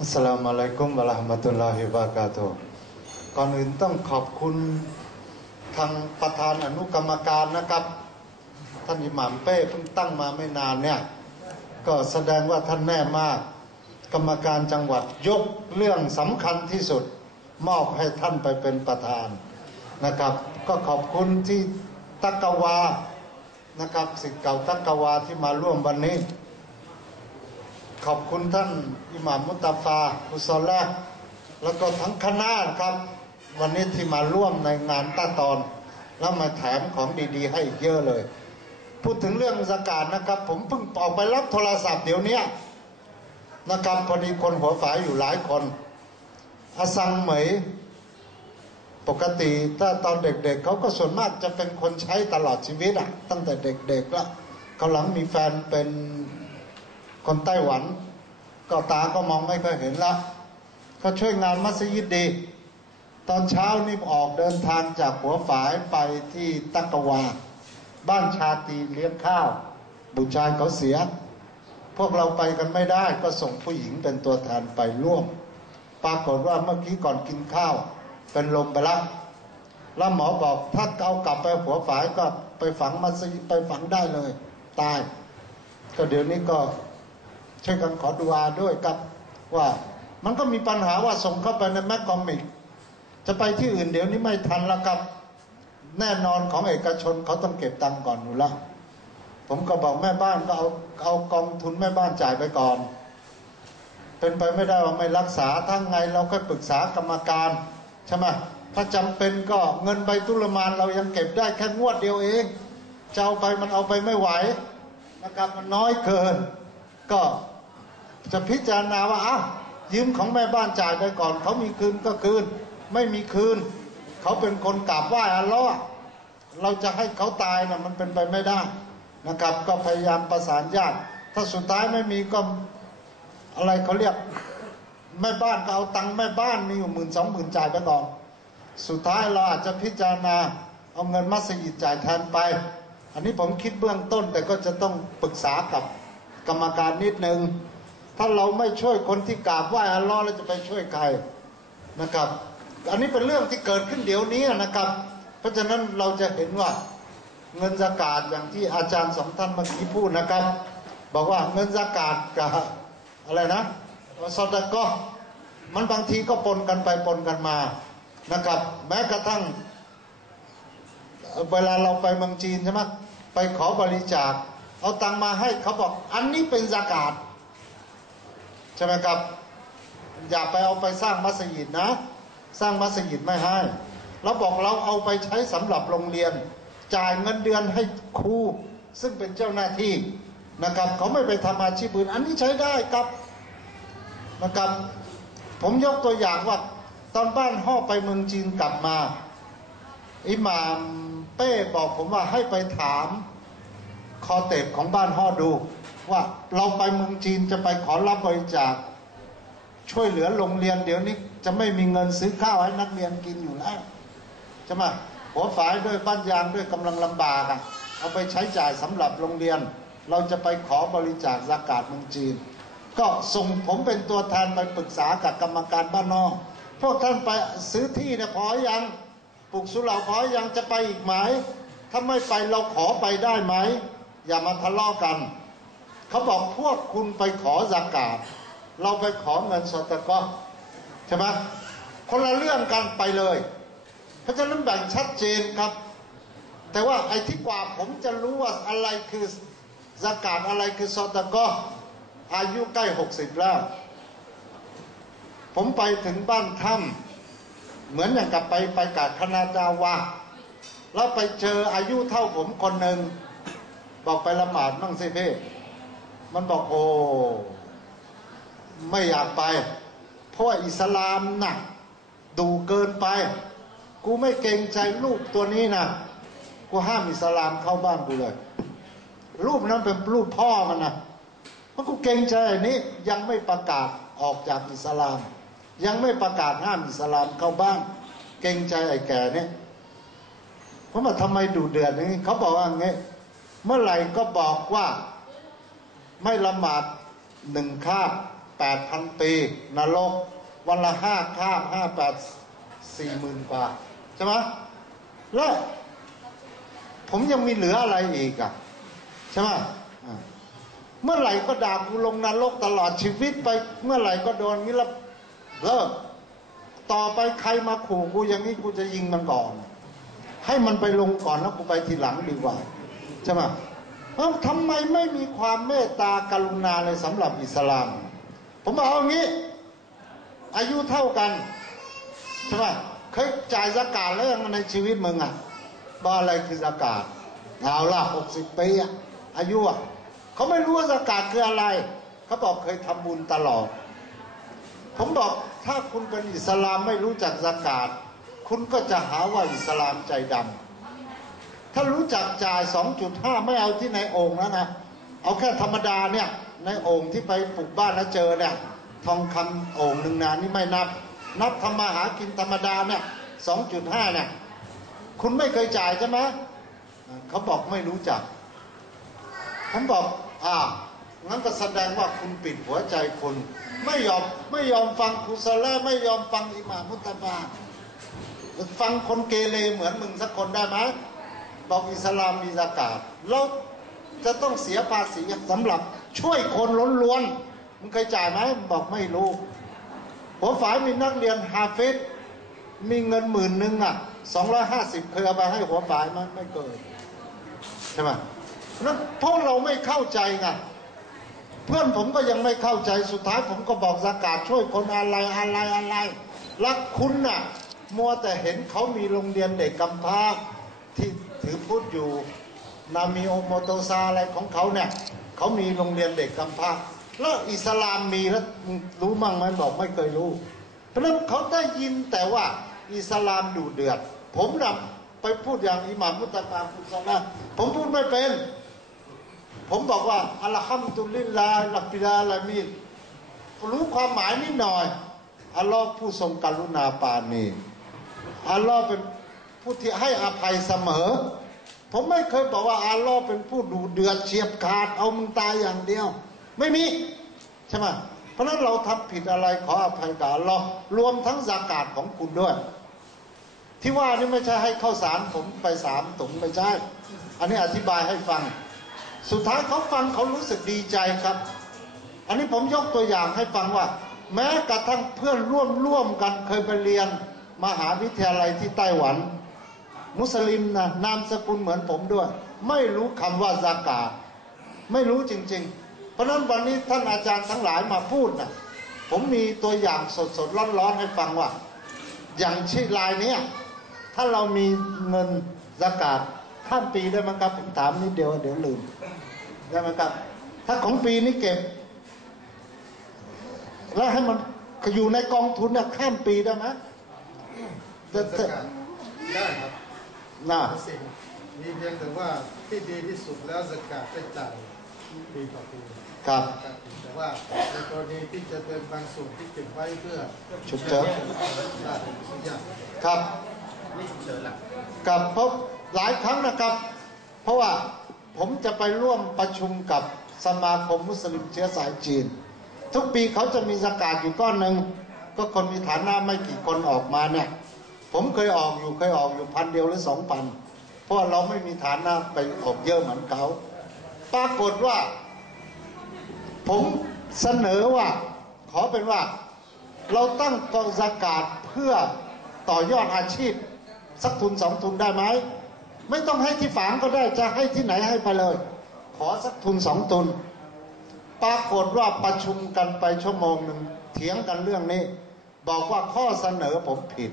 อัสลามุอะลัยกุมวะเราะห์มะตุลลอฮิวะบาะกาตุฮ์ก่อนอื่นต้องขอบคุณทางประธานอนุกรรมการนะครับ ท่านอิหม่ามเป้เพิ่งตั้งมาไม่นานเนี่ยก็แสดงว่าท่านแน่มาก กรรมการจังหวัดยกเรื่องสำคัญที่สุด มอบให้ท่านไปเป็นประธานนะครับ ก็ขอบคุณที่ตักกวานะครับสิทธิ์เก่าตักกวาที่มาร่วมวันนี้ ขอบคุณท่านอิหม่ามมุตตาฟาอุซอลแรกแล้วก็ทั้งคณะครับ วันนี้ที่มาร่วมในงานต้าตอน แล้วมาแถมของดีๆ ให้อีกเยอะเลย พูดถึงเรื่องสกาดนะครับ ผมเพิ่งออกไปรับโทรศัพท์เดี๋ยวนี้นะครับพอดีคนหัวฝายอยู่หลายคนอาซังเหมยปกติถ้าตอนเด็กๆเขาก็ส่วนมากจะเป็นคนใช้ตลอดชีวิตอะตั้งแต่เด็กๆแล้วเขาหลังมีแฟนเป็น คนไต้หวัน ก็ตาก็มองไม่ค่อยเห็นละเขาช่วยงานมัสยิดดี ตอนเช้านี่ออกเดินทางจากหัวฝายไปที่ตักกวา บ้านชาตีเลี้ยงข้าว บุตรชายเขาเสีย พวกเราไปกันไม่ได้ก็ส่งผู้หญิงเป็นตัวแทนไปร่วม ปรากฏว่าเมื่อกี้ก่อนกินข้าว เป็นลมไปล้วแล้วหมอบอกถ้าเอากลับไปหัวฝายก็ไปฝังมัสยิดไปฝังได้เลย ตาย ก็เดี๋ยวนี้ก็ ช่วยกันขอดูอาด้วยครับว่ามันก็มีปัญหาว่าส่งเข้าไปในแมกกอมิก จะไปที่อื่นเดี๋ยวนี้ไม่ทันแล้วครับ แน่นอนของเอกชนเขาต้องเก็บตังก่อนอยู่แล้วผมก็บอกแม่บ้านก็เอาเอากองทุนแม่บ้านจ่ายไปก่อน เป็นไปไม่ได้ว่าไม่รักษาทั้งไงเราก็ปรึกษากรรมการใช่ไหมถ้าจำเป็นก็เงินใบตุลมานเรายังเก็บได้แค่งวดเดียวเองจะเอาไปมันเอาไปไม่ไหวนะครับมันน้อยเกิน ก็ จะพิจารณาว่าอ้าวยืมของแม่บ้านจ่ายไปก่อน เขามีคืนก็คืน ไม่มีคืน เขาเป็นคนกราบไหว้อัลลอฮ์เราจะให้เขาตายนะมันเป็นไปไม่ได้นะครับ ก็พยายามประสานญาติ ถ้าสุดท้ายไม่มีก็อะไรเขาเรียกแม่บ้านก็เอาตังค์แม่บ้านมีอยู่หมื่นสองหมื่นจ่ายไปก่อนสุดท้ายเราอาจจะพิจารณาเอาเงินมัสยิดจ่ายแทนไป อันนี้ผมคิดเบื้องต้นแต่ก็จะต้องปรึกษากับกรรมการนิดนึง ถ้าเราไม่ช่วยคนที่กราบไหว้อัลลอฮ์เราจะไปช่วยใครนะครับ อันนี้เป็นเรื่องที่เกิดขึ้นเดี๋ยวนี้นะครับ เพราะฉะนั้นเราจะเห็นว่าเงินสกาดอย่างที่อาจารย์สองท่านเมื่อกี้พูดนะครับ บอกว่าเงินสกาดกับอะไรนะสอดก็มันบางทีก็ปนกันไปปนกันมานะครับ แม้กระทั่ง เวลาเราไปเมืองจีนใช่ไหมไปขอบริจาค เอาตังมาให้เขาบอก อันนี้เป็นสกาด ใช่ไหมครับ อย่าไปเอาไปสร้างมัสยิดนะ สร้างมัสยิดไม่ให้เราบอกเราเอาไปใช้สำหรับโรงเรียน จ่ายเงินเดือนให้ครูซึ่งเป็นเจ้าหน้าที่นะครับ เขาไม่ไปทำอาชีพอื่นอันนี้ใช้ได้ครับนะครับ ผมยกตัวอย่างว่า ตอนบ้านห่อไปเมืองจีนกลับมา อิหม่ามเป้บอกผมว่าให้ไปถามคอเต็บของบ้านห่อดู ว่าเราไปเมืองจีนจะไปขอรับบริจาคช่วยเหลือโรงเรียนเดี๋ยวนี้ จะไม่มีเงินซื้อข้าวให้นักเรียนกินอยู่แล้วใช่ไหมหัวฝายด้วยบ้านยางด้วยกำลังลำบากอะเอาไปใช้จ่ายสำหรับโรงเรียน เราจะไปขอบริจาคสากาศเมืองจีน ก็ส่งผมเป็นตัวแทนไปปรึกษากับกรรมการบ้านนอกพวกท่านไปซื้อที่เนี่ยพอยังปลูกสุเหร่าพอยังจะไปอีกไหมถ้าไม่ไปเราขอไปได้ไหม อย่ามาทะเลาะกัน เขาบอกพวกคุณไปขอสากาศ เราไปขอเงินสตก็ใช่ไหมคนละเรื่องกันไปเลย เพราะฉะนั้นแบ่งชัดเจนครับ แต่ว่าไอ้ที่กว่าผมจะรู้ว่าอะไรคือสากาศอะไรคือสตก็อายุใกล้หกสิบแล้ว ผมไปถึงบ้านถ้ำเหมือนอย่างกับไปไปกาดคณาจาวาแล้วไปเจออายุเท่าผมคนหนึ่งบอกไปละหมาดมั่งสิเพ่ มันบอกโอ้ไม่อยากไป เพราะว่าอิสลามนะ่ะดูเกินไป กูไม่เกรงใจลูกตัวนี้นะกูห้ามอิสลามเข้าบ้านกูเลย รูปนั้นเป็นรูปพ่อมันนะเพราะกูเกรงใจอันนี้ยังไม่ประกาศออกจากอิสลาม ยังไม่ประกาศห้ามอิสลามเข้าบ้าน เกรงใจไอ้แก่เนี่ยเพราะว่าทำไมดูเดือดอย่างนี้เขาบอกว่าไงเมื่อไหร่ก็บอกว่า ไม่ละหมาดหนึ่งคาบแปดพันปีนรก วันละห้าคาบห้าแปดสี่หมื่นกว่าใช่ไหมแล้วผมยังมีเหลืออะไรอีกอะใช่ไหมเมื่อไหร่ก็ด่ากูลงนรกตลอดชีวิตไป เมื่อไหร่ก็โดนงี้แล้วเลิกต่อไปใครมาขู่กูอย่างนี้กูจะยิงมันก่อน ให้มันไปลงก่อนแล้วกูไปทีหลังดีกว่าใช่ไหม เอ้าทำไมไม่มีความเมตตากรุณาเลยสำหรับอิสลาม ผมบอกเอางี้ อายุเท่ากันใช่ไหมเคยจ่ายสกาดแล้วยังในชีวิตมึงอะบ้าอะไรคือสกาดเอาละหกสิบปีอะอายุอะเขาไม่รู้ว่าสกาดคืออะไร เขาบอกเคยทำบุญตลอด ผมบอกถ้าคุณเป็นอิสลามไม่รู้จักสกาดคุณก็จะหาว่าอิสลามใจดำ ถ้ารู้จักจ่าย 2.5 ไม่เอาที่ในโอ่งแล้วนะ เอาแค่ธรรมดาเนี่ย ในโอ่งที่ไปปลูกบ้านแล้วเจอเนี่ย ทองคำโอ่งหนึ่งนานนี่ไม่นับ นับทำมาหากินธรรมดาเนี่ย 2.5 เนี่ย คุณไม่เคยจ่ายใช่ไหมเขาบอกไม่รู้จัก ผมบอก อ่า งั้นก็แสดงว่าคุณปิดหัวใจคุณไม่ยอมไม่ยอมฟังครูซาลาไม่ยอมฟังอิหม่ามมุตตะบาฟังคนเกเรเหมือนมึงสักคนได้ไหม บอกอิสลามมีสากาศเราจะต้องเสียภาษีสำหรับช่วยคนล้นล้วนมึงเคยจ่ายไหมบอกไม่รู้หัวฝายมีนักเรียนฮาฟิซมีเงินหมื่นหนึ่งอะสองร้อยห้าสิบเคยเอาไปให้หัวฝ่ายมันไม่เกิดใช่ไหมนั้นเพราะเราไม่เข้าใจไงเพื่อนผมก็ยังไม่เข้าใจสุดท้ายผมก็บอกสากาศช่วยคนอะไรอะไรอะไรรักคุณน่ะ มัวแต่เห็นเขามีโรงเรียนเด็กกำพร้าที่ ถือพุทธอยู่ นามีโอโมโตซาอะไรของเขาเนี่ยเขามีโรงเรียนเด็กกำพร้าแล้วอิสลามมีแล้วรู้มั่งไหมบอกไม่เคยรู้ เพราะนั้นเขาได้ยินแต่ว่าอิสลามดูเดือด ผมนำไปพูดอย่างอิหม่ามมุตตาฟุตซาลาผมพูดไม่เป็น ผมบอกว่าอัลฮัมดุลิลลาห์ลับบิลาลามีนรู้ความหมายนิดหน่อยอัลลอฮ์ผู้ทรงกรุณาปาณีอัลลอฮ์เป็น ผู้ที่ให้อภัยเสมอ ผมไม่เคยบอกว่าอัลอเป็นผู้ดูเดือดเฉียบขาดเอามึงตายอย่างเดียว ไม่มีใช่ไหมเพราะนั้นเราทำผิดอะไรขออภัยกับอัลลอฮ์รวมทั้งสากาศของคุณด้วย ที่ว่านี่ไม่ใช่ให้เข้าสารผมไปสามถุงไม่ใช่ อันนี้อธิบายให้ฟัง สุดท้ายเขาฟังเขารู้สึกดีใจครับ อันนี้ผมยกตัวอย่างให้ฟังว่า แม้กระทั่งเพื่อนร่วมร่วมกันเคยไปเรียน มหาวิทยาลัยที่ไต้หวัน มุสลิมนะนามสกุลเหมือนผมด้วย ไม่รู้คำว่าซากาศไม่รู้จริง ๆ เพราะฉะนั้นวันนี้ท่านอาจารย์ทั้งหลายมาพูดนะผมมีตัวอย่างสดๆร้อนๆให้ฟังว่า อย่างชื่อลายเนี้ยถ้าเรามีเงินสกาดข้ามปีได้ไหมครับผมถามนิดเดียวเดี๋ยวลืมได้ไหมครับ ถ้าของปีนี้เก็บ แล้วให้มันอยู่ในกองทุนเนี่ยข้ามปีได้ไหมได้ครับ น่ะสิ่งมีเพียงแต่ว่าที่ดีที่สุดแล้วสกัดได้จ่ายปีต่อปีครับครับแต่ว่าในกรณีที่จะเป็นบางส่วนที่เก็บไว้เพื่อฉุกเฉินได้สักอย่างครับนี่ฉุกเฉินละกับเพราะหลายครั้งนะครับ เพราะว่าผมจะไปร่วมประชุมกับสมาคมมุสลิมเชื้อสายจีน ทุกปีเขาจะมีสกาดอยู่ก้อนหนึ่งก็คนมีฐานะไม่กี่คนออกมาเนี่ย ผมเคยออกอยู่เคยออกอยู่พันเดียวหรือสองพันเพราะเราไม่มีฐานะไปออกเยอะเหมือนเขาปรากฏว่า ผมเสนอว่า ขอเป็นว่า เราตั้งกองสกาดเพื่อต่อยอดอาชีพ สักทุนสองทุนได้ไหมไม่ต้องให้ที่ฝางก็ได้จะให้ที่ไหนให้ไปเลย ขอสักทุนสองทุนปรากฏว่าประชุมกันไปชั่วโมงหนึ่งเถียงกันเรื่องนี้ บอกว่าข้อเสนอผมผิด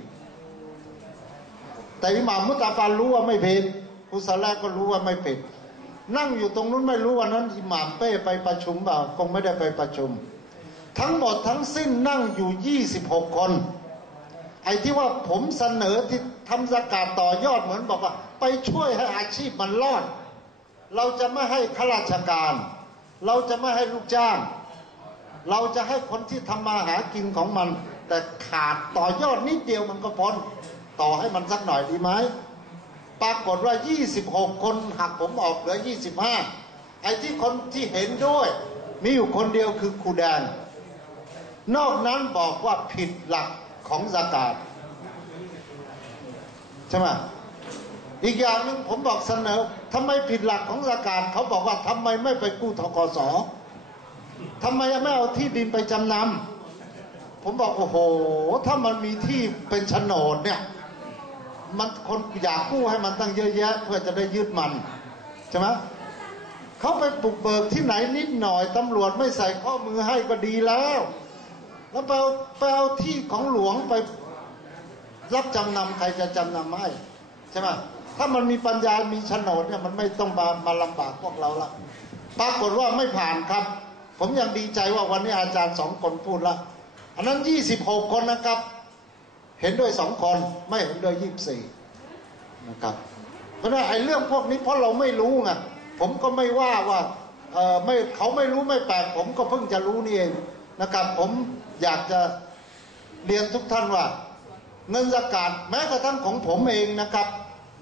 แต่อิหม่ามมุตตาฟารู้ว่าไม่ผิดอุสลาก็รู้ว่าไม่ผิดนั่งอยู่ตรงนู้นไม่รู้วันนั้นอิหม่ามเป้ไปประชุมเปล่าคงไม่ได้ไปประชุม ทั้งหมดทั้งสิ้นนั่งอยู่ 26 คน ไอ้ที่ว่าผมเสนอที่ทำสกาดต่อยอดเหมือนบอกว่า ไปช่วยให้อาชีพมันรอด เราจะไม่ให้ข้าราชการ เราจะไม่ให้ลูกจ้าง เราจะให้คนที่ทำมาหากินของมัน แต่ขาดต่อยอดนิดเดียวมันก็พ้น ต่อให้มันสักหน่อยดีไหมปรากฏว่า 26 คนหักผมออกเหลือ 25 ไอ้ที่คนที่เห็นด้วย มีอยู่คนเดียวคือครูแดน นอกนั้นบอกว่าผิดหลักของสากาศใช่ไหมอีกอย่างหนึ่งผมบอกเสนอทำไมผิดหลักของสากาศเขาบอกว่าทำไมไม่ไปกู้ทกสทำไมไม่เอาที่ดินไปจำนำผมบอกโอ้โห ถ้ามันมีที่เป็นโฉนดเนี่ย มันคนอยากกู้ให้มันตั้งเยอะแยะ เพื่อจะได้ยึดมันใช่ไหมเขาไปปลุกเบิกที่ไหนนิดหน่อยตำรวจไม่ใส่ข้อมือให้ก็ดีแล้ว แล้วไปเอาไปเอาที่ของหลวงไปรับจำนำใครจะจำนำให้ใช่ไหมถ้ามันมีปัญญา มีโฉนดเนี่ยมันไม่ต้องมามาลำบากพวกเราละปรากฏว่าไม่ผ่านครับ ผมยังดีใจว่าวันนี้อาจารย์สองคนพูดละอันนั้นยี่สิบหกคนนะครับ เห็นด้วยสองคนไม่เห็นด้วยยี่สิบสี่นะครับ เพราะฉะนั้นไอ้เรื่องพวกนี้เพราะเราไม่รู้ไงผมก็ไม่ว่าว่าไม่เขาไม่รู้ไม่แปลกผมก็เพิ่งจะรู้นี่เองนะครับผมอยากจะเรียนทุกท่านว่า เงินสกาดแม้กระทั่งของผมเองนะครับ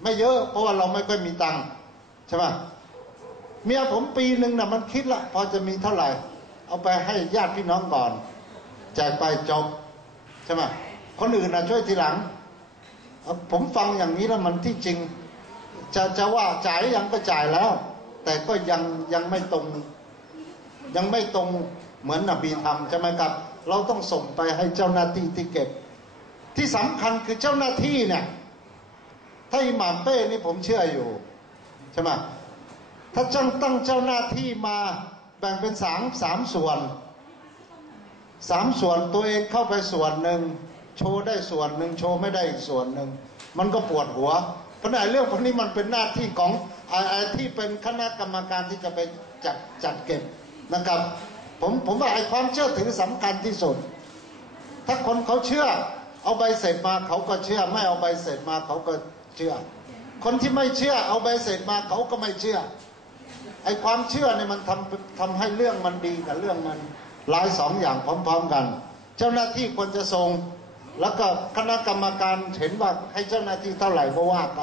ไม่เยอะเพราะว่าเราไม่ค่อยมีตังค์ใช่ไหมเมียผมปีหนึ่งนะ่ะมันคิดละพอจะมีเท่าไหร่ เอาไปให้ญาติพี่น้องก่อนแจกไปจบใช่ไหม คนอื่นนะช่วยทีหลัง ผมฟังอย่างนี้แล้วมันที่จริง จะจะว่าจ่ายยังก็จ่ายแล้ว แต่ก็ยังยังไม่ตรง ยังไม่ตรงเหมือนนบีทำใช่ไหมครับ เราต้องส่งไปให้เจ้าหน้าที่ที่เก็บ ที่สำคัญคือเจ้าหน้าที่เนี่ยถ้าอิหม่ามเป้นี่ผมเชื่ออยู่ใช่ไหมถ้าจ้างตั้งเจ้าหน้าที่มาแบ่งเป็นสามสามส่วนสามส่วนตัวเองเข้าไปส่วนหนึ่ง โชว์ได้ส่วนหนึ่งโชว์ไม่ได้อีกส่วนหนึ่งมันก็ปวดหัว เพราะในเรื่องพวกนี้มันเป็นหน้าที่ของไอ้ที่เป็นคณะกรรมการที่จะไปจัดจัดเก็บนะครับ ผมผมว่าไอ้ความเชื่อถือสำคัญที่สุด ถ้าคนเขาเชื่อ เอาใบเสร็จมาเขาก็เชื่อ ไม่เอาใบเสร็จมาเขาก็เชื่อ คนที่ไม่เชื่อ เอาใบเสร็จมาเขาก็ไม่เชื่อไอ้ความเชื่อเนี่ยมันทำทำให้เรื่องมันดีกับเรื่องมันหลายสองอย่างพร้อม ๆ กัน เจ้าหน้าที่ควรจะส่ง แล้วก็คณะกรรมการเห็นว่าให้เจ้าหน้าที่เท่าไหร่ก็ว่าไป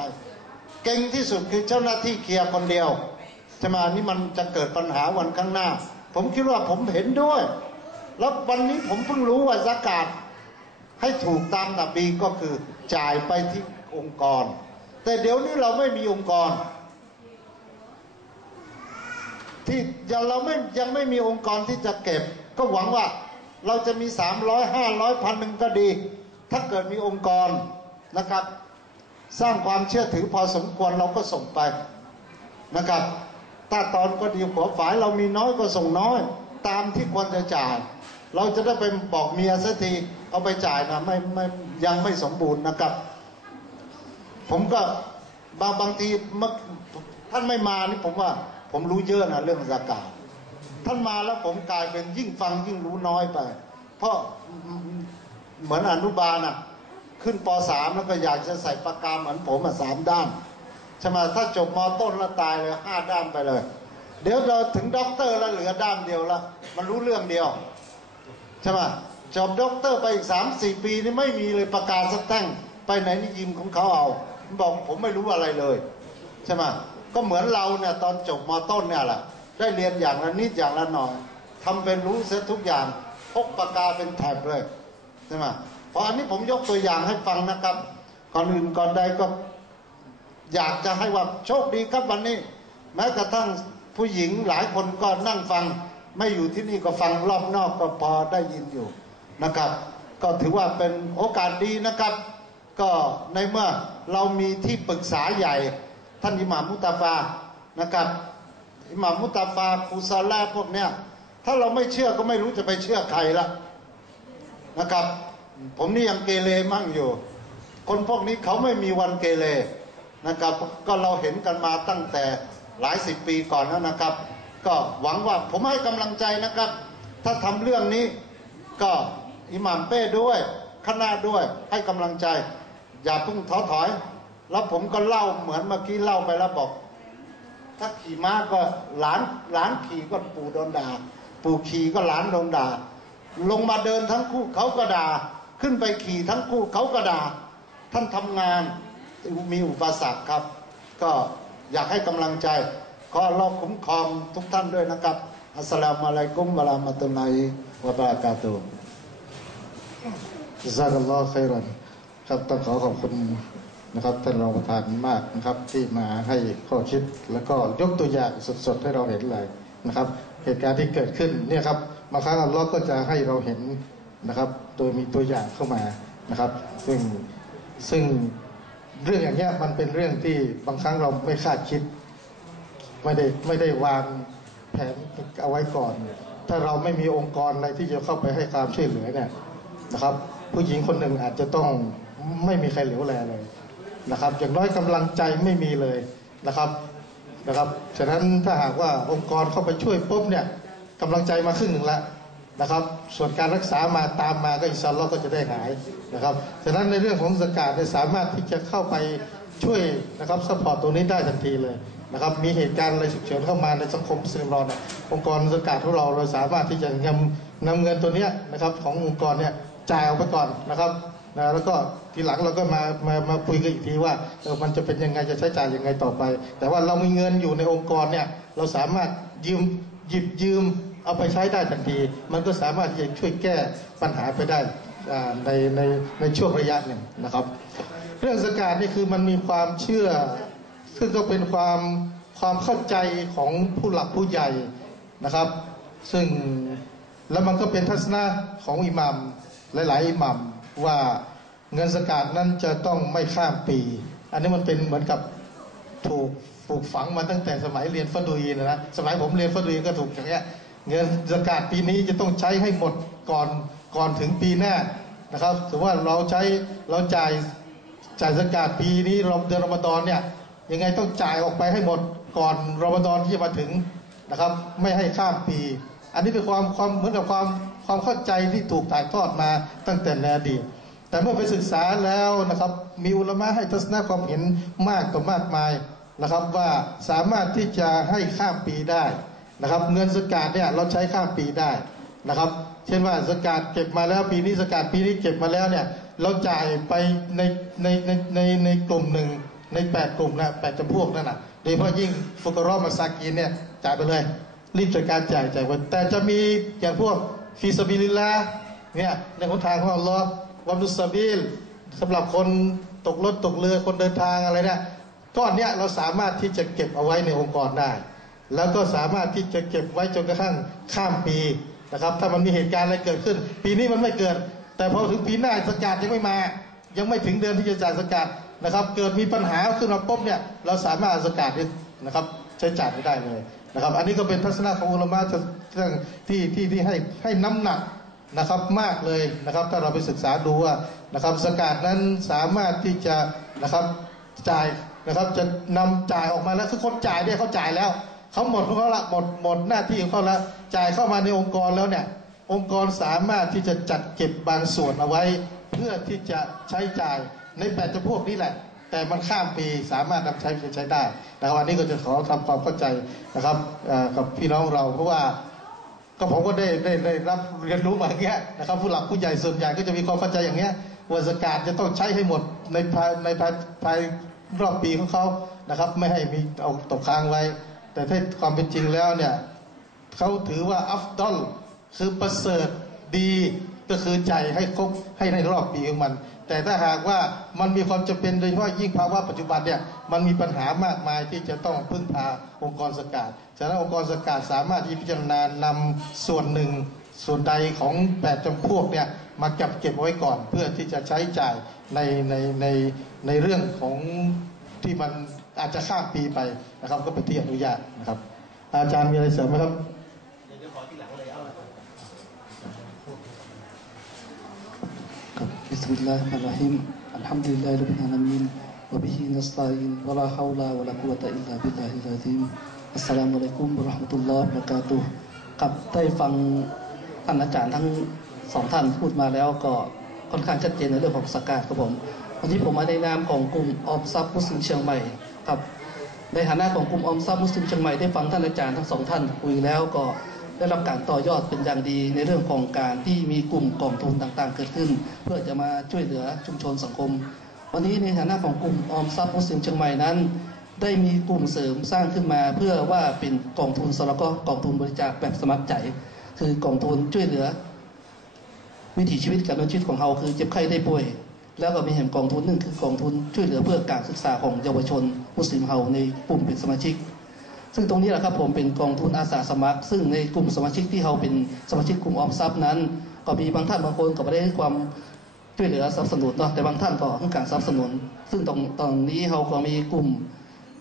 เก่งที่สุดคือเจ้าหน้าที่เคลียร์คนเดียวจะมานี่มันจะเกิดปัญหาวันข้างหน้า ผมคิดว่าผมเห็นด้วย แล้ววันนี้ผมเพิ่งรู้ว่าสกาดให้ถูกตามนบีก็คือจ่ายไปที่องค์กร แต่เดี๋ยวนี้เราไม่มีองค์กร ที่ยังเราไม่ยังไม่มีองค์กรที่จะเก็บ ก็หวังว่าเราจะมีสามร้อยห้าร้อยพันหนึ่งก็ดี ถ้าเกิดมีองค์กรนะครับ สร้างความเชื่อถือพอสมควรเราก็ส่งไปนะครับถ้าตอนก็ดีหัวฝายเรามีน้อยก็ส่งน้อย ตามที่ควรจะจ่าย เราจะได้ไปบอกเมียสักทีเอาไปจ่ายนะไม่ไม่ยังไม่สมบูรณ์นะครับ ผมก็บางบางทีเมื่อท่านไม่มานี่ผมว่า ผมรู้เยอะนะเรื่องสากาศท่านมาแล้วผมกลายเป็นยิ่งฟังยิ่งรู้น้อยไป เพราะ เหมือนอนุบาลน่ะขึ้นปสามแล้วก็อยากจะใส่ปากกาเหมือนผมอะสามด้านใช่ไหมถ้าจบมต้นแล้วตายเลยห้าด้านไปเลย เดี๋ยวเราถึงด็อกเตอร์แล้วเหลือด้านเดียวละมันรู้เรื่องเดียวใช่ไหมจบด็อกเตอร์ไปอีกสามสี่ปีนี่ไม่มีเลยประกาศสักแท่งไปไหนนี่ยิมของเขาเอาบอกผมไม่รู้อะไรเลยใช่ไหมก็เหมือนเราเนี่ยตอนจบมต้นเนี่ยแหละได้เรียนอย่างละนิดอย่างละหน่อยทำเป็นรู้เสียทุกอย่างพกปากกาเป็นแถบเลย ช่ไหมเพราะอันนี้ผมยกตัวอย่างให้ฟังนะครับ ก่อนอื่นก่อนใดก็อยากจะให้ว่าโชคดีครับวันนี้ แม้กระทั่งผู้หญิงหลายคนก็นั่งฟัง ไม่อยู่ที่นี่ก็ฟังรอบนอกก็พอได้ยินอยู่นะครับ ก็ถือว่าเป็นโอกาสดีนะครับ ก็ในเมื่อเรามีที่ปรึกษาใหญ่ ท่านอิหม่ามมุตาฟานะครับอิหม่ามมุตาฟาคูซาลาพวกเนี้ยถ้าเราไม่เชื่อก็ไม่รู้จะไปเชื่อใครละ นะครับ ผมนี่ยังเกเรมั่งอยู่ คนพวกนี้เขาไม่มีวันเกเรนะครับ ก็เราเห็นกันมาตั้งแต่หลายสิบปีก่อนแล้วนะครับ ก็หวังว่าผมให้กำลังใจนะครับ ถ้าทำเรื่องนี้ก็อิหม่ามเป้ด้วยคณะด้วยให้กำลังใจ อย่าเพิ่งท้อถอย แล้วผมก็เล่าเหมือนเมื่อกี้เล่าไปแล้วบอก ถ้าขี่ม้าก็หลานหลานขี่ก็ปู่โดนด่าปู่ขี่ก็หลานโดนด่า ลงมาเดินทั้งคู่เขาก็ด่า ขึ้นไปขี่ทั้งคู่เขาก็ด่า ท่านทำงานมีอุปสรรคครับ ก็อยากให้กำลังใจ ขอรอบคุ้มครองทุกท่านด้วยนะครับ อัสสลามุอะลัยกุมวะเรามะตุลลอฮิวะบะเรากาตุซากัลลอฮุค็อยรันครับต้องขอขอบคุณนะครับท่านรองประธานมากนะครับ ที่มาให้ข้อคิดแล้วก็ยกตัวอย่างสดๆให้เราเห็นเลยนะครับ เหตุการณ์ที่เกิดขึ้นเนี่ยครับ บางครั้งอัลลอฮ์ก็จะให้เราเห็นนะครับ โดยมีตัวอย่างเข้ามานะครับ ซึ่งซึ่งเรื่องอย่างเงี้ยมันเป็นเรื่องที่บางครั้งเราไม่คาดคิด ไม่ได้ไม่ได้วางแผนเอาไว้ก่อน ถ้าเราไม่มีองค์กรอะไรที่จะเข้าไปให้ความช่วยเหลือเนี่ยนะครับ ผู้หญิงคนหนึ่งอาจจะต้องไม่มีใครเหลียวแลเลยนะครับ อย่างน้อยกำลังใจไม่มีเลยนะครับนะครับฉะนั้นถ้าหากว่าองค์กรเข้าไปช่วยปุ๊บเนี่ย กำลังใจมาครึ่งหนึ่งแล้วนะครับ ส่วนการรักษามาตามมาก็อินชาอัลลอฮ์ก็จะได้หายนะครับฉะนั้นในเรื่องของสกาดสามารถที่จะเข้าไปช่วยนะครับสปอร์ตตรงนี้ได้ทันทีเลยนะครับ มีเหตุการณ์อะไรฉุกเฉินเข้ามาในสังคมสลิมราเนี่ยองค์กรสกาดของเราเราสามารถที่จะนำนำเงินตัวเนี้ยนะครับขององค์กรเนี่ยจ่ายออกไปก่อนนะครับนะแล้วก็ทีหลังเราก็มามามาคุยกันอีกทีว่าเออมันจะเป็นยังไงจะใช้จ่ายยังไงต่อไป แต่ว่าเรามีเงินอยู่ในองค์กรเนี่ยเราสามารถยืมหยิบยืม เอาไปใช้ได้ทันที มันก็สามารถที่จะช่วยแก้ปัญหาไปได้ในในในช่วงระยะหนึ่งนะครับ เรื่องสกาดนี่คือมันมีความเชื่อ ซึ่งก็เป็นความความเข้าใจของผู้หลักผู้ใหญ่นะครับ ซึ่งแล้วมันก็เป็นทัศนะของอิหมัมหลาย ๆ อิหมัมว่าเงินสกาดนั้นจะต้องไม่ข้ามปี อันนี้มันเป็นเหมือนกับถูกปลูกฝังมาตั้งแต่สมัยเรียนฟัดดุยนะนะสมัยผมเรียนฟัดุยก็ถูกอย่างเงี้ย เงินสกาดปีนี้จะต้องใช้ให้หมดก่อนก่อนถึงปีหน้านะครับถือว่าเราใช้เราจ่ายจ่ายสกาดปีนี้เราเดือนรอมฎอนเนี่ยยังไงต้องจ่ายออกไปให้หมดก่อนรอมฎอนที่จะมาถึงนะครับ ไม่ให้ข้ามปี อันนี้เป็นความความเหมือนกับความความเข้าใจที่ถูกถ่ายทอดมาตั้งแต่ในอดีตแต่เมื่อไปศึกษาแล้วนะครับมีอุลมะให้ทัศนะความเห็นมากต่อมากมายนะครับว่าสามารถที่จะให้ข้ามปีได้ นะครับเงินสกาดเนี่ยเราใช้ข้ามปีได้นะครับ เช่นว่าสกาดเก็บมาแล้วปีนี้สกาดปีนี้เก็บมาแล้วเนี่ยเราจ่ายไปในในในในในกลุ่มหนึ่งในแปดกลุ่มนะแปดจำพวกนั่นนะโดยเฉพาะยิ่งฟุกรอมาซากีนเนี่ยจ่ายไปเลย รีบจัดการจ่ายจ่ายไปแต่จะมีอย่างพวกฟีสบิลิลาเนี่ยในหนทางของอัลลอฮ์วันุสบิลสำหรับคนตกรถตกเรือคนเดินทางอะไรเนี่ยก้อนเนี้ยเราสามารถที่จะเก็บเอาไว้ในองค์กรได้ แล้วก็สามารถที่จะเก็บไว้จนกระทั่งข้ามปีนะครับ ถ้ามันมีเหตุการณ์อะไรเกิดขึ้น ปีนี้มันไม่เกิด แต่พอถึงปีหน้าสกาดยังไม่มา ยังไม่ถึงเดือนที่จะจ่ายสกาดนะครับ เกิดมีปัญหาขึ้นมาปุ๊บเนี่ยเราสามารถอาสกาดเนี่ยนะครับใช้จ่ายไม่ได้เลยนะครับ อันนี้ก็เป็นทัศนะของอุลามะที่ที่ที่ให้ให้น้ำหนักนะครับมากเลยนะครับ ถ้าเราไปศึกษาดูว่านะครับสกาดนั้นสามารถที่จะนะครับจ่ายนะครับจะนำจ่ายออกมาแล้วคือคนจ่ายเนี่ยเขาจ่ายแล้ว เขาหมดของเขาละหมดหมดหน้าที่ของเขาล้วจ่ายเข้ามาในองค์กรแล้วเนี่ย องค์กรสามารถที่จะจัดเก็บบางส่วนเอาไว้ เพื่อที่จะใช้จ่ายในแปดจำพวกนี้แหละ แต่มันข้ามปีสามารถนำใช้ใช้ได้นะครับอันนี้ก็จะขอทำความเข้าใจนะครับกับพี่น้องเราเพราะว่าก็ผมก็ได้ได้ได้รับเรียนรู้มาอย่างเงี้ยนะครับ ผู้หลักผู้ใหญ่ส่วนใหญ่ก็จะมีความเข้าใจอย่างเงี้ยว่าสกาดจะต้องใช้ให้หมดในภายในภายภายรอบปีของเขานะครับ ไม่ให้มีเอาตกค้างไว้ แต่ถ้าความเป็นจริงแล้วเนี่ยเขาถือว่าอัฟดอลคือประเสริฐดีก็คือใจให้ครบให้ในรอบปีของมัน แต่ถ้าหากว่ามันมีความจำเป็นโดยเฉพาะยิ่งภาวะปัจจุบันเนี่ยมันมีปัญหามากมายที่จะต้องพึ่งพาองค์กรสกาดฉะนั้นองค์กรสกาดสามารถที่พิจารณานำส่วนหนึ่งส่วนใดของแปดจำพวกเนี่ยมาเก็บเก็บไว้ก่อนเพื่อที่จะใช้จ่ายในในในในเรื่องของ ที่มันอาจจะข้ามปีไปนะครับ ก็เป็นที่อนุญาตนะครับ อาจารย์มีอะไรเสริมไหมครับ بسم الله الرحمن الرحيم الحمد لله رب العالمين وبه نستعين ولا حول ولا قوة إلا بالله العظيم السلام عليكم ورحمة الله وبركاته ครับได้ฟังท่านอาจารย์ทั้งสองท่านพูดมาแล้วก็ค่อนข้างชัดเจนในเรื่องของสกาดครับผม วันนี้ผมมาในนามของกลุ่มออมทรัพย์มุสลิมเชียงใหม่ครับ ในฐานะของกลุ่มออมทรัพย์มุสลิมเชียงใหม่ได้ฟังท่านอาจารย์ทั้งสองท่านคุยแล้วก็ได้รับการต่อยอดเป็นอย่างดีในเรื่องของการที่มีกลุ่มกองทุนต่างๆ เกิดขึ้น เพื่อจะมาช่วยเหลือชุมชนสังคม วันนี้ในฐานะของกลุ่มออมทรัพย์มุสลิมเชียงใหม่นั้น ได้มีกลุ่มเสริมสร้างขึ้นมาเพื่อว่าเป็นกองทุนสแล้วก็กองทุนบริจาคแบบสมัครใจ คือกองทุนช่วยเหลือ วิถีชีวิตการดำเนินชีวิตของเราคือเจ็บไข้ได้ป่วย แล้วก็มีแห่งกองทุนหนึ่งคือกองทุนช่วยเหลือเพื่อการศึกษาของเยาวชนมุสลิมเฮาในกลุ่มเป็นสมาชิก ซึ่งตรงนี้แหละครับผมเป็นกองทุนอาสาสมัคร ซึ่งในกลุ่มสมาชิกที่เราเป็นสมาชิกกลุ่มออมทรัพย์นั้น ก็มีบางท่านบางคนก็ไม่ได้ให้ความช่วยเหลือสนับสนุนเนาะแต่บางท่านก็ให้การสนับสนุน ซึ่งตรงตรงนี้เราก็มีกลุ่ม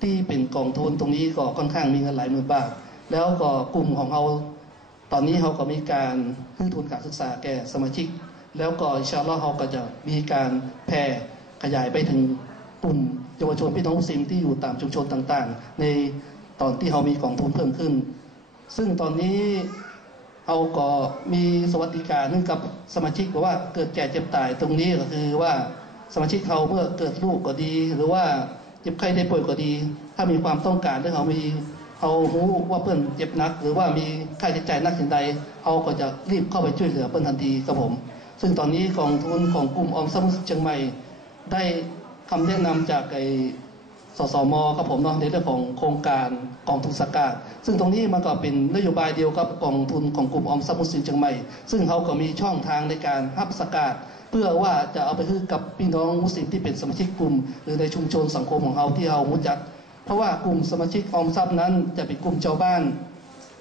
ที่เป็นกองทุนตรงนี้ก็ค่อนข้างมีเงินหลายหมื่นบาทแล้วก็กลุ่มของเราตอนนี้เขาก็มีการให้ทุนการศึกษาแก่สมาชิก แล้วก็อินชาอัลลอฮ์เขาก็จะมีการแผ่ขยายไปถึงกลุ่มเยาวชนพี่น้องมุสลิมที่อยู่ตามชุมชนต่างๆ ในตอนที่เขามีกองทุนเพิ่มขึ้น ซึ่งตอนนี้เขาก็มีสวัสดิการนึงกับสมาชิกบอกว่าเกิดแก่เจ็บตายตรงนี้ก็คือว่าสมาชิกเขาเมื่อเกิดลูกก็ดี หรือว่าเจ็บไข้ได้ป่วยก็ดี ถ้ามีความต้องการถ้าเขามีเขารู้ว่าเพื่อนเจ็บหนัก หรือว่ามีค่าใช้จ่ายนักสิ่งใดเขาก็จะรีบเข้าไปช่วยเหลือเพื่อนทันทีครับผม ซึ่งตอนนี้กองทุนของกลุ่มออมทรัพย์เชียงใหม่ ได้คำแนะนำจากไอสสมครับผมเนาะในเรื่องของโครงการกองทุนสกาดซึ่งตรงนี้มันก็เป็นนโยบายเดียวกับกองทุนของกลุ่มออมทรัพย์มุสลิมเชียงใหม่ ซึ่งเขาก็มีช่องทางในการรับสกาดเพื่อว่าจะเอาไปให้กับพี่น้องมุสลิมที่เป็นสมาชิกกลุ่ม หรือในชุมชนสังคมของเราที่เรารู้จัก เพราะว่ากลุ่มสมาชิกออมทรัพย์นั้นจะเป็นกลุ่มชาวบ้าน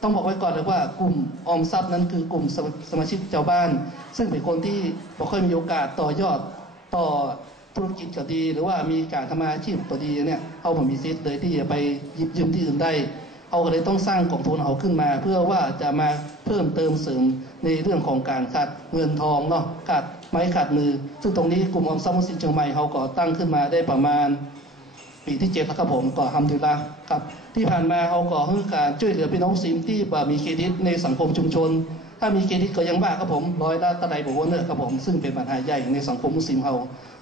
ต้องบอกไว้ก่อนเลยว่ากลุ่มออมทรัพย์นั้นคือกลุ่มสมาสมาชิกชาวบ้าน ซึ่งเป็นคนที่บ่ค่อยมีโอกาสต่อยอดต่อธุรกิจก็ดี หรือว่ามีการทำอาชีพก็ดีเนี่ยเอาผมมีสิทธิ์เลยที่จะไปยิบยืมที่อื่นได้ เอาก็เลยต้องสร้างกองทุนเอาขึ้นมา เพื่อว่าจะมาเพิ่มเติมเสริมในเรื่องของการขาดเงินทองเนาะขาดไม้ขาดมือ ซึ่งตรงนี้กลุ่มออมทรัพย์มุสลิมเชียงใหม่เขาก่อตั้งขึ้นมาได้ประมาณ ปีที่เจ็ดแล้วครับผมก็ทำดีละครับ ที่ผ่านมาเขาก็ให้การช่วยเหลือพี่น้องมุสลิมที่บ่มีเครดิตในสังคมชุมชน ถ้ามีเครดิตก็ยังบ้าครับผมร้อยละตะไดบอกว่าเนอครับผมซึ่งเป็นปัญหาใหญ่ในสังคมมุสลิมเขา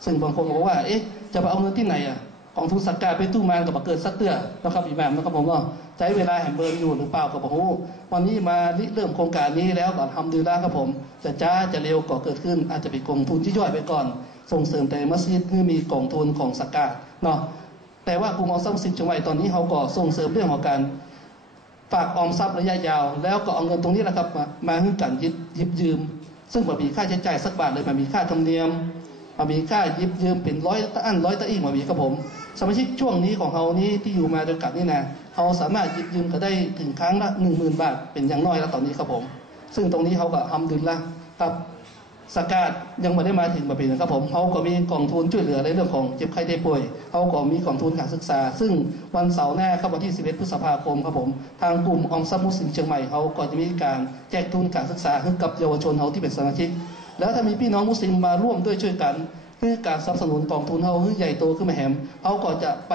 ซึ่งบางคนบอกว่าเอ๊ะจะไปเอาเงินที่ไหนอะกองทุนสักการไปตู้มานกับเกิดสักเตื้อนะครับอีแมมนะครับผมเนาะใช้เวลาแหมเบิร์นอยู่หรือเปล่ากับผมวันนี้มาเริ่มโครงการนี้แล้วก็ทำดีละครับผม จะจ้าจะเร็วก็เกิดขึ้นอาจจะเป็นกองทุนที่ย่อยไปก่อน ส่งเสริมแต่มัสยิดที่มีกองทุนของสักการเนาะ แต่ว่ากลุ่มออมทรัพย์สินจังหวัดตอนนี้เขาก็ส่งเสริมเรื่องของการฝากออมทรัพย์ระยะยาว แล้วก็เอาเงินตรงนี้แหละครับมามาให้กันยิบยิบยืม ซึ่งบ่มีค่าใช้จ่ายสักบาทเลยมันมีค่าธรรมเนียมมันมีค่ายิบยืมเป็นร้อยตะอันร้อยตะอีกมันมีครับผม สมาชิกช่วงนี้ของเขานี้ที่อยู่มาด้วยกันนี่นะเขาสามารถยิบยืมก็ได้ถึงครั้งละหนึ่งหมื่นบาทเป็นอย่างน้อยแล้วตอนนี้ครับผม ซึ่งตรงนี้เขาก็ทำดุลละครับ สกาดยังไม่ได้มาถึงมาเป็นนะครับผมเขาก็มีกองทุนช่วยเหลือในเรื่องของเจ็บไข้ได้ป่วยเขาก็มีกองทุนการศึกษา ซึ่งวันเสาร์หน้าครับวันที่ 11 พฤษภาคมครับผมทางกลุ่มออมทรัพย์มุสลิมเชียงใหม่เขาก็จะมีการแจกทุนการศึกษาให้กับเยาวชนเขาที่เป็นสมาชิก แล้วถ้ามีพี่น้องมุสลิมมาร่วมด้วยช่วยกันคือการสนับสนุนกองทุนเขาให้ใหญ่โตขึ้นมาแหมเขาก็จะไป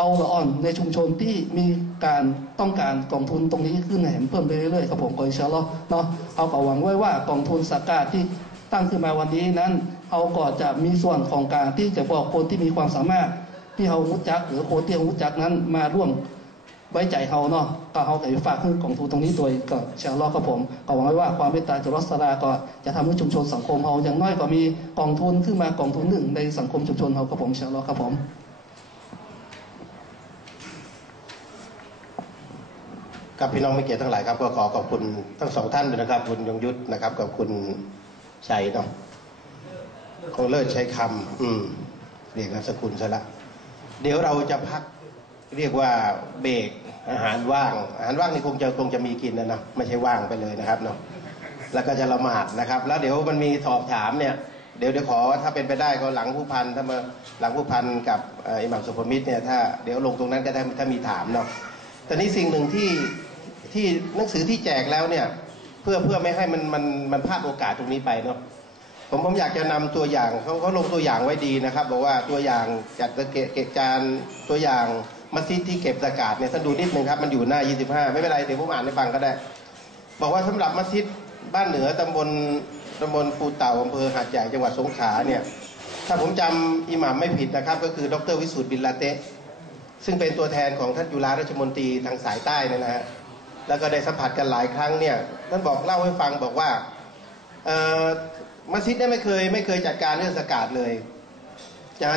เอาละอ่อนในชุมชนที่มีการต้องการกองทุนตรงนี้ขึ้นแหมเพิ่มไปเรื่อยๆครับผมก็อินชาอัลลอฮ์เนาะเอาก็หวังไว้ว่ากองทุนสากาที่ตั้งขึ้นมาวันนี้นั้น เอาก็จะมีส่วนของการที่จะบอกคนที่มีความสามารถที่เขารู้จัก หรือคนที่เขารู้จักนั้นมาร่วมไว้ใจเขาเนาะก็เขาก็ฝากขึ้นกองทุนตรงนี้โดยก็อินชาลลอฮ์ครับผมก็หวังไว้ว่าความเมตตาจากรัสลาก็จะทำให้ชุมชนสังคมเขาอย่างน้อยก็มีกองทุนขึ้นมากองทุนหนึ่งในสังคมชุมชนเขาครับผมอินชาลลอฮ์ครับผม ครับพี่น้องไม่เกียรติทั้งหลายครับก็ขอขอบคุณทั้งสองท่านด้วยนะครับ คุณยงยุทธนะครับกับคุณชัยเนาะคงเลิศใช้คำอืมเรียกนามสกุลซะละเดี๋ยวเราจะพักเรียกว่าเบรกอาหารว่าง อาหารว่างนี่คงจะคงจะมีกินนะนะไม่ใช่ว่างไปเลยนะครับเนาะแล้วก็จะละหมาดนะครับ แล้วเดี๋ยวมันมีสอบถามเนี่ยเดี๋ยวเดี๋ยวขอถ้าเป็นไปได้ก็หลังผู้พันถ้ามาหลังผู้พันกับอิหมัมสุภมิตรเนี่ยถ้าเดี๋ยวลงตรงนั้นก็ได้ถ้ามีถามเนาะแต่นี่สิ่งหนึ่งที่ ที่หนังสือที่แจกแล้วเนี่ย เพื่อเพื่อไม่ให้มันมันมันพลาดโอกาสตรงนี้ไปเนาะผมผมอยากจะนำตัวอย่างเขาเขาลงตัวอย่างไว้ดีนะครับบอกว่าตัวอย่างจัดเกะเกะจานตัวอย่างมัสยิดที่เก็บสกาดเนี่ยท่านดูนิดนึงครับมันอยู่หน้า 25 ไม่เป็นไรเดี๋ยวผมอ่านให้ฟังก็ได้ บอกว่าสำหรับมัสยิดบ้านเหนือตำบลตำบลปูเต่าอำเภอหาดใหญ่จังหวัดสงขลาเนี่ยถ้าผมจำอิหม่ามไม่ผิดนะครับ ก็คือดรวิสุทธิ์บินลาเตะซึ่งเป็นตัวแทนของท่านจุฬาราชมนตรีทางสายใต้นะฮะ แล้วก็ได้สัมผัสกันหลายครั้งเนี่ยท่านบอกเล่าให้ฟังบอกว่ามัสยิดเนี่ยไม่เคยไม่เคยจัดการเรื่องสกาดเลย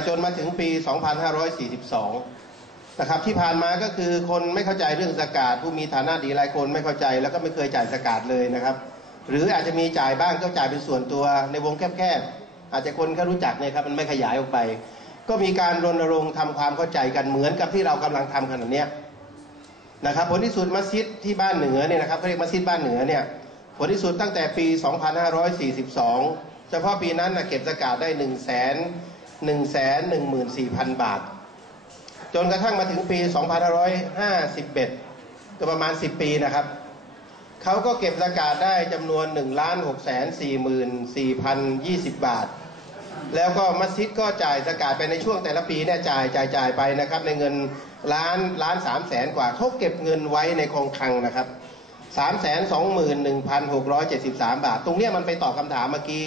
จนมาถึงปี 2542 นะครับที่ผ่านมาก็คือคนไม่เข้าใจเรื่องสกาดผู้มีฐานะดีหลายคนไม่เข้าใจ แล้วก็ไม่เคยจ่ายสกาดเลยนะครับ หรืออาจจะมีจ่ายบ้างก็จ่ายเป็นส่วนตัวในวงแคบๆอาจจะคนแค่รู้จักเนี่ยครับมันไม่ขยายออกไป ก็มีการรณรงค์ทำความเข้าใจกันเหมือนกับที่เรากำลังทำขณะเนี้ย นะครับผลที่สุดมัสยิดที่บ้านเหนือเนี่ยนะครับเขาเรียกมัสยิดบ้านเหนือเนี่ยผลที่สุดตั้งแต่ปี 2542 เฉพาะปีนั้นนะเก็บสกาดได้1 1 1 1 4 0 0 0 บาท จนกระทั่งมาถึงปี 2551 ก็ประมาณ 10 ปีนะครับ เขาก็เก็บสกาดได้จำนวน 1 6 4 4 0 20 บาท แล้วก็มัสยิดก็จ่ายสกาดไปในช่วงแต่ละปีเนี่ยจ่ายจ่ายจ่ายไปนะครับในเงิน ล้านล้านสามแสนกว่าเขาเก็บเงินไว้ในคงคลังนะครับสามแสนสองหมื่นหนึ่งพันหกร้อยเจ็ดสิบสามบาท ตรงเนี้ยมันไปตอบคำถามเมื่อกี้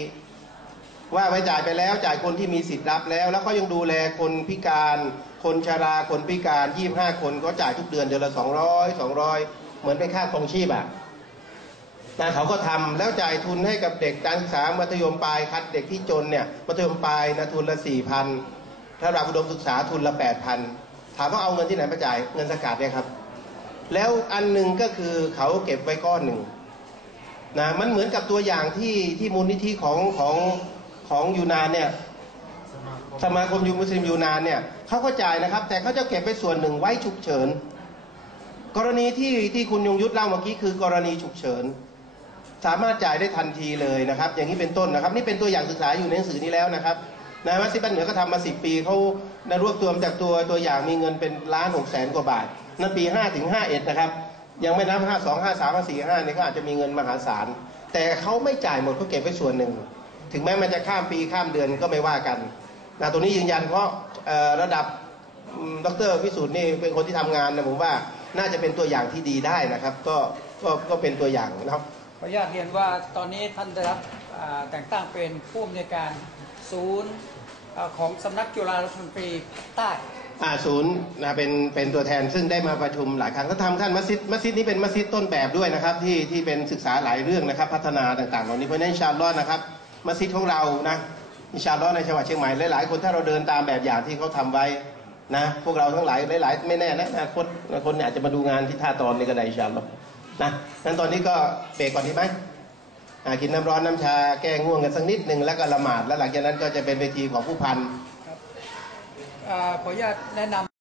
ว่าไปจ่ายไปแล้วจ่ายคนที่มีสิทธิ์รับแล้ว แล้วเขายังดูแลคนพิการ คนชราคนพิการยี่บห้าคนเขาจ่ายทุกเดือนเดือนละสองร้อยสองร้อยเหมือนเป็นค่าครองชีพอะนะเขาก็ทำแล้วจ่ายทุนให้กับเด็กการศึกษามัธยมปลายคัดเด็กที่จนเนี่ยมัธยมปลายนะทุนละสี่พันถ้าเราอุดมศึกษาทุนละแปดพัน ถามว่าเอาเงินที่ไหนมาจ่ายเงินสกาดเนี่ยครับ แล้วอันหนึ่งก็คือเขาเก็บไว้ก้อนหนึ่งนะมันเหมือนกับตัวอย่างที่ที่มูลนิธิของของของยูนานเนี่ยสมาคมยูมุสลิมยูนานเนี่ยเขาก็จ่ายนะครับ แต่เขาจะเก็บไว้ส่วนหนึ่งไว้ฉุกเฉิน กรณีที่ที่คุณยงยุทธเล่าเมื่อกี้คือกรณีฉุกเฉิน สามารถจ่ายได้ทันทีเลยนะครับ อย่างนี้เป็นต้นนะครับ นี่เป็นตัวอย่างศึกษาอยู่ในหนังสือนี้แล้วนะครับ นายวัดซิบันเหนือก็ทำมาสิปีเขาได้รวบรวมจากตัวตัวอย่างมีเงินเป็นล้านหกแสนกว่าบาทนั่นปีห้าถึงห้าเอ็ดนะครับ ยังไม่นับห้าสองห้าสามห้าสี่ห้าเนี่ยก็อาจจะมีเงินมหาศาล แต่เขาไม่จ่ายหมดเขาเก็บไว้ส่วนหนึ่ง ถึงแม้มันจะข้ามปีข้ามเดือนก็ไม่ว่ากันนะตรงนี้ยืนยันเพราะระดับดรวิสุทธ์นี่เป็นคนที่ทำงานนะผมว่าน่าจะเป็นตัวอย่างที่ดีได้นะครับ ก็ก็ก็เป็นตัวอย่างนะครับขออนุญาตเรียนว่าตอนนี้ท่านได้รับแต่งตั้งเป็นผู้อำนวยการศูนย์ ของสำนักจุฬารัฐมนตรีใต้อาศูนย์นะเป็นเป็นตัวแทนซึ่งได้มาประชุมหลายครั้งก็ทำขั้นมัสยิดมัสยิดนี้เป็นมัสยิดต้นแบบด้วยนะครับที่ที่เป็นศึกษาหลายเรื่องนะครับ พัฒนาต่างๆเหล่านี้เพราะนั้นชาลลอฮ์นะครับมัสยิดของเรานะอิชาลลอฮ์ในจังหวัดเชียงใหม่หลายๆคนถ้าเราเดินตามแบบอย่างที่เขาทำไว้นะพวกเราทั้งหลายหลายๆ ไม่แน่นะอนาคตคนอาจจะมาดูงานที่ท่าตอนในี้ก็ไดอินชาลลอฮ์นะนั้นตอนนี้ก็เบรกก่อนดีไหม กินน้ำร้อนน้ำชาแก้ง่วงกันสักนิดหนึ่งแล้วก็ละหมาดแล้วหลังจากนั้นก็จะเป็นเวทีของผู้พันขออนุญาตแนะนำ